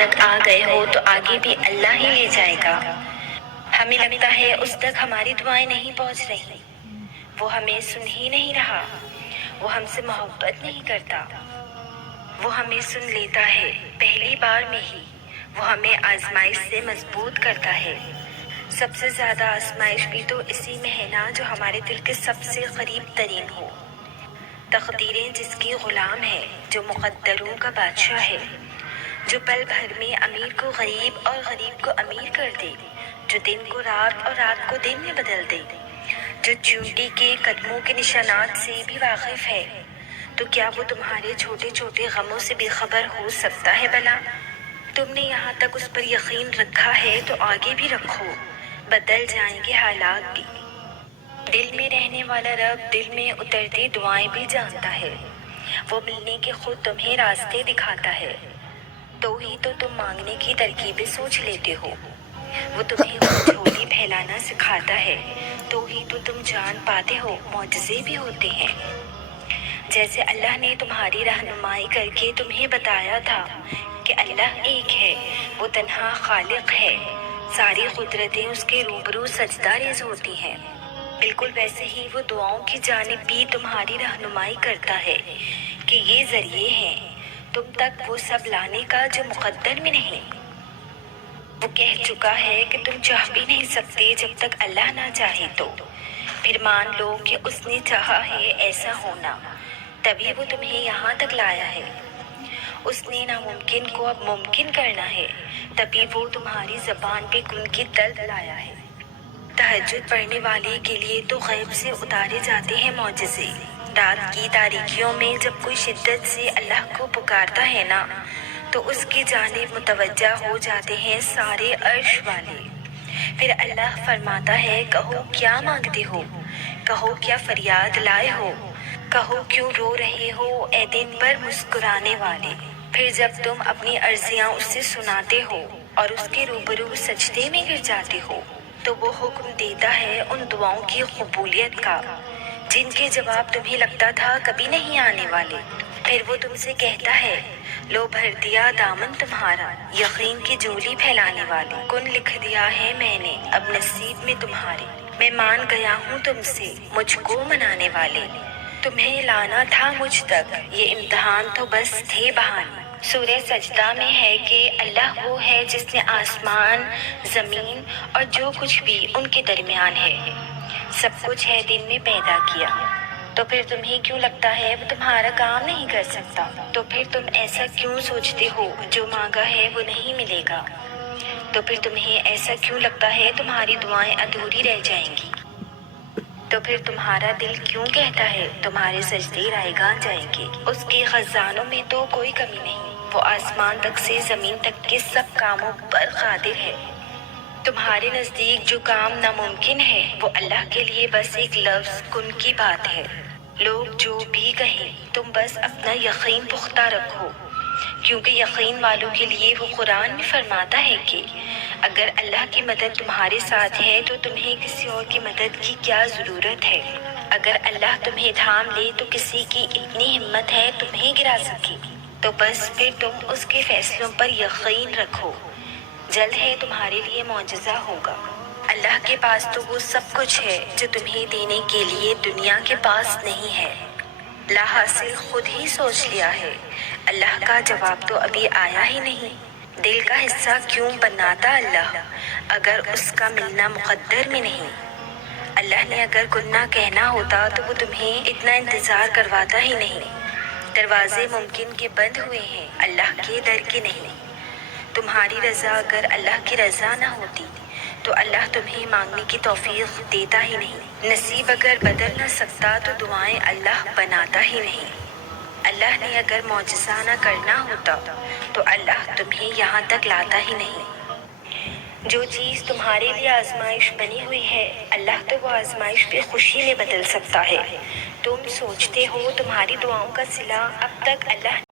تک آ گئے ہو تو آگے بھی اللہ ہی لے جائے گا۔ ہمیں لگتا ہے اس تک ہماری دعائیں نہیں پہنچ رہی، وہ ہمیں سن ہی نہیں رہا، وہ ہم سے محبت نہیں کرتا۔ وہ ہمیں سن لیتا ہے پہلی بار میں ہی، وہ ہمیں آزمائش سے مضبوط کرتا ہے۔ سب سے زیادہ آزمائش بھی تو اسی میں ہے نا جو ہمارے دل کے سب سے قریب ترین ہو۔ تقدیریں جس کی غلام ہے، جو مقدروں کا بادشاہ ہے، جو پل بھر میں امیر کو غریب اور غریب کو امیر کر دے، جو دن کو رات اور رات کو دن میں بدل دے، جو چیونٹی کے قدموں کے نشانات سے بھی واقف ہے، تو کیا وہ تمہارے چھوٹے چھوٹے غموں سے بے خبر ہو سکتا ہے بھلا؟ تم نے یہاں تک اس پر یقین رکھا ہے تو آگے بھی رکھو، بدل جائیں گے حالات بھی۔ دل میں رہنے والا رب دل میں اترتی دعائیں بھی جانتا ہے، وہ ملنے کے خود تمہیں راستے دکھاتا ہے، تو ہی تو تم مانگنے کی ترکیبیں سوچ لیتے ہو، وہ تمہیں خود جھولی پھیلانا سکھاتا ہے، تو ہی تو تم جان پاتے ہو معجزے بھی ہوتے ہیں۔ جیسے اللہ نے تمہاری رہنمائی کر کے تمہیں بتایا تھا کہ اللہ ایک ہے، وہ تنہا خالق ہے، ساری قدرتیں اس کے روبرو سجدہ ریز ہوتی ہیں، بالکل ویسے ہی وہ دعاؤں کی جانب بھی تمہاری رہنمائی کرتا ہے کہ یہ ذریعے ہیں تم تک وہ سب لانے کا جو مقدر میں نہیں۔ وہ کہہ چکا ہے کہ تم چاہ بھی نہیں سکتے جب تک اللہ نہ چاہے تو، پھر مان لو کہ اس نے چاہا ہے ایسا ہونا، تبھی وہ تمہیں یہاں تک لایا ہے۔ اس نے ناممکن کو اب ممکن کرنا ہے، تبھی وہ تمہاری زبان پہ کن کی طلب لایا ہے۔ تہجد پڑھنے والے کے لیے تو غیب سے اتارے جاتے ہیں معجزے۔ رات کی تاریکیوں میں جب کوئی شدت سے اللہ کو پکارتا ہے نا، تو اس کی جانب متوجہ ہو جاتے ہیں سارے عرش والے۔ پھر اللہ فرماتا ہے کہو کیا مانگتے ہو، کہو کیا فریاد لائے ہو، کہو کیوں رو رہے ہو اے دن پر مسکرانے والے۔ پھر جب تم اپنی عرضیاں اس سے سناتے ہو اور اس کے روبرو سجدے میں گر جاتے ہو، تو وہ حکم دیتا ہے ان دعاؤں کی قبولیت کا جن کے جواب تمہیں لگتا تھا کبھی نہیں آنے والے۔ پھر وہ تم سے کہتا ہے لو بھر دیا دامن تمہارا، یقین کی جولی پھیلانے والے، کن لکھ دیا ہے میں نے اب نصیب میں تمہارے، میں مان گیا ہوں تم سے مجھ کو منانے والے، تمہیں لانا تھا مجھ تک یہ امتحان تو بس تھے بہانے۔ سورہ سجدہ میں ہے کہ اللہ وہ ہے جس نے آسمان، زمین اور جو کچھ بھی ان کے درمیان ہے، سب کچھ ہے دن میں پیدا کیا، تو پھر تمہیں کیوں لگتا ہے وہ تمہارا کام نہیں کر سکتا؟ تو پھر تم ایسا کیوں سوچتے ہو جو مانگا ہے وہ نہیں ملے گا؟ تو پھر تمہیں ایسا کیوں لگتا ہے تمہاری دعائیں ادھوری رہ جائیں گی؟ تو پھر تمہارا دل کیوں کہتا ہے تمہارے سجدے رائگاں جائیں گے؟ اس کے خزانوں میں تو کوئی کمی نہیں، وہ آسمان تک سے زمین تک کے سب کاموں پر قادر ہے۔ تمہارے نزدیک جو کام ناممکن ہے وہ اللہ کے لیے بس ایک لفظ کن کی بات ہے۔ لوگ جو بھی کہیں تم بس اپنا یقین پختہ رکھو، کیونکہ یقین والوں کے لیے وہ قرآن میں فرماتا ہے کہ اگر اللہ کی مدد تمہارے ساتھ ہے تو تمہیں کسی اور کی مدد کی کیا ضرورت ہے؟ اگر اللہ تمہیں تھام لے تو کسی کی اتنی ہمت ہے تمہیں گرا سکے؟ تو بس پھر تم اس کے فیصلوں پر یقین رکھو، جلد ہے تمہارے لیے معجزہ ہوگا۔ اللہ کے پاس تو وہ سب کچھ ہے جو تمہیں دینے کے لیے دنیا کے پاس نہیں ہے۔ لا حاصل خود ہی سوچ لیا ہے، اللہ کا جواب تو ابھی آیا ہی نہیں۔ دل کا حصہ کیوں بناتا اللہ اگر اس کا ملنا مقدر میں نہیں؟ اللہ نے اگر گناہ کہنا ہوتا تو وہ تمہیں اتنا انتظار کرواتا ہی نہیں۔ دروازے ممکن کے بند ہوئے ہیں، اللہ کے در کے نہیں۔ تمہاری رضا اگر اللہ کی رضا نہ ہوتی تو اللہ تمہیں مانگنے کی توفیق دیتا ہی نہیں۔ نصیب اگر بدل نہ سکتا تو دعائیں اللہ بناتا ہی نہیں۔ اللہ نے اگر معجزہ نہ کرنا ہوتا تو اللہ تمہیں یہاں تک لاتا ہی نہیں۔ جو چیز تمہارے لیے آزمائش بنی ہوئی ہے اللہ تو وہ آزمائش بھی خوشی میں بدل سکتا ہے۔ تم سوچتے ہو تمہاری دعاؤں کا صلہ اب تک اللہ